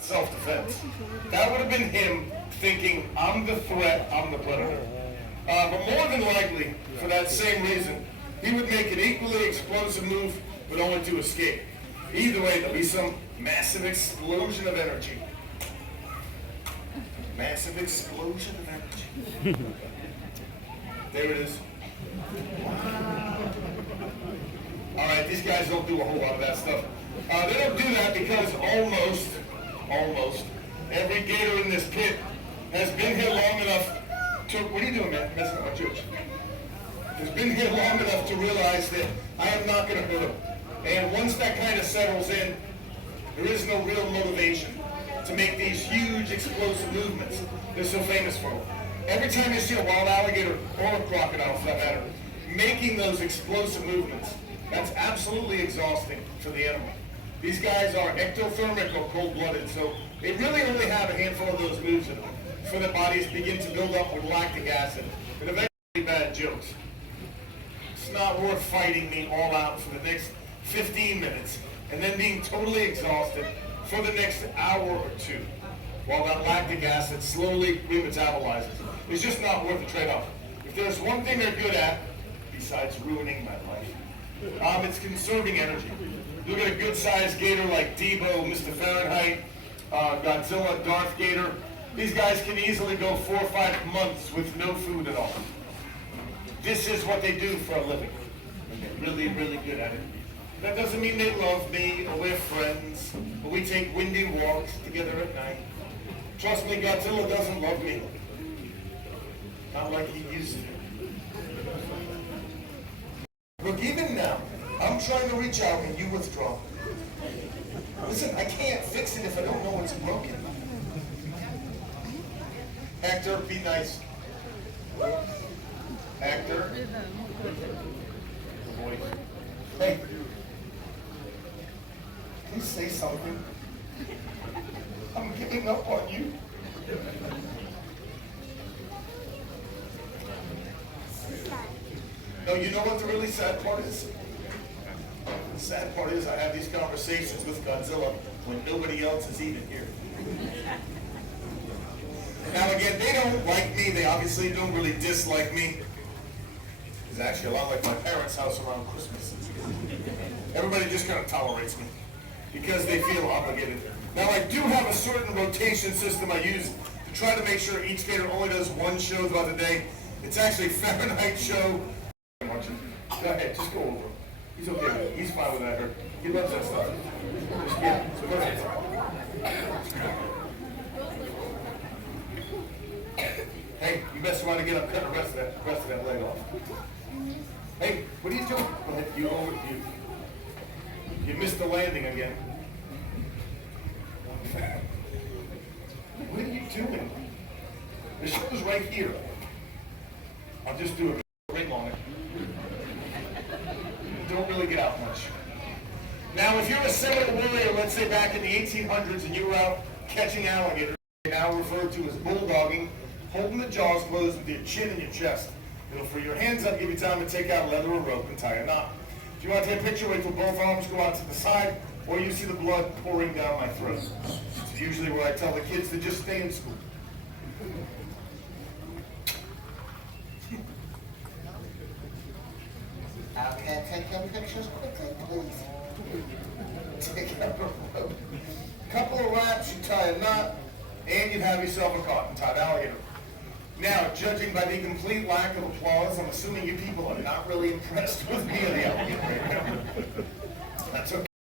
self-defense. That would have been him thinking, I'm the threat, I'm the predator. But more than likely, for that same reason, he would make an equally explosive move, but only to escape. Either way, there'll be some massive explosion of energy. Massive explosion of energy. There it is. All right, these guys don't do a whole lot of that stuff. They don't do that because almost every gator in this pit has been here long enough to, what are you doing, man? Messing up my jokes. Has been here long enough to realize that I am not going to hurt him. And once that kind of settles in, there is no real motivation to make these huge explosive movements they're so famous for. Every time you see a wild alligator or a crocodile, for that matter, making those explosive movements, that's absolutely exhausting for the animal. These guys are ectothermic or cold-blooded, so they really only have a handful of those moves in them before their bodies begin to build up with lactic acid and eventually bad jokes. It's not worth fighting me all out for the next 15 minutes and then being totally exhausted for the next hour or two while that lactic acid slowly remetabolizes. It's just not worth the trade-off. If there's one thing they're good at, besides ruining my life, it's conserving energy. Look at a good-sized gator like Debo, Mr. Fahrenheit, Godzilla, Darth Gator. These guys can easily go 4 or 5 months with no food at all. This is what they do for a living. And they're really, really good at it. That doesn't mean they love me or we're friends, or we take windy walks together at night. Trust me, Godzilla doesn't love me. Not like he used to. Look, even now, I'm trying to reach out and you withdraw. Listen, I can't fix it if I don't know it's broken. Hector, be nice. Hector. Hey. Can you say something? I'm giving up on you. No, you know what the really sad part is? The sad part is I have these conversations with Godzilla when nobody else is even here. Now again, they don't like me. They obviously don't really dislike me. It's actually a lot like my parents' house around Christmas. Everybody just kind of tolerates me because they feel obligated. Now I do have a certain rotation system I use to try to make sure each gator only does one show throughout the day. It's actually Fahrenheit show. Go ahead, just go over him. He's okay with it. He's fine with that. He loves that stuff. Yeah, so go ahead. Hey, you best want to get up, cut the rest of that leg off. Hey, what are you doing? Go ahead, you missed the landing again. What are you doing? The show's right here. I'll just do a ring on it. Don't really get out much. Now, if you're a similar warrior, let's say back in the 1800s, and you were out catching alligators, now referred to as bulldogging, holding the jaws closed with your chin in your chest. It'll free your hands up, give you time to take out a leather or rope and tie a knot. If you want to take a picture, wait till both arms go out to the side, or you see the blood pouring down my throat. It's usually where I tell the kids to just stay in school. Okay, take your pictures quickly, please. Take out a rope. Couple of wraps, you tie a knot, and you have yourself a cotton-tied alligator. Now, judging by the complete lack of applause, I'm assuming you people are not really impressed with me or the alligator right now. That's okay.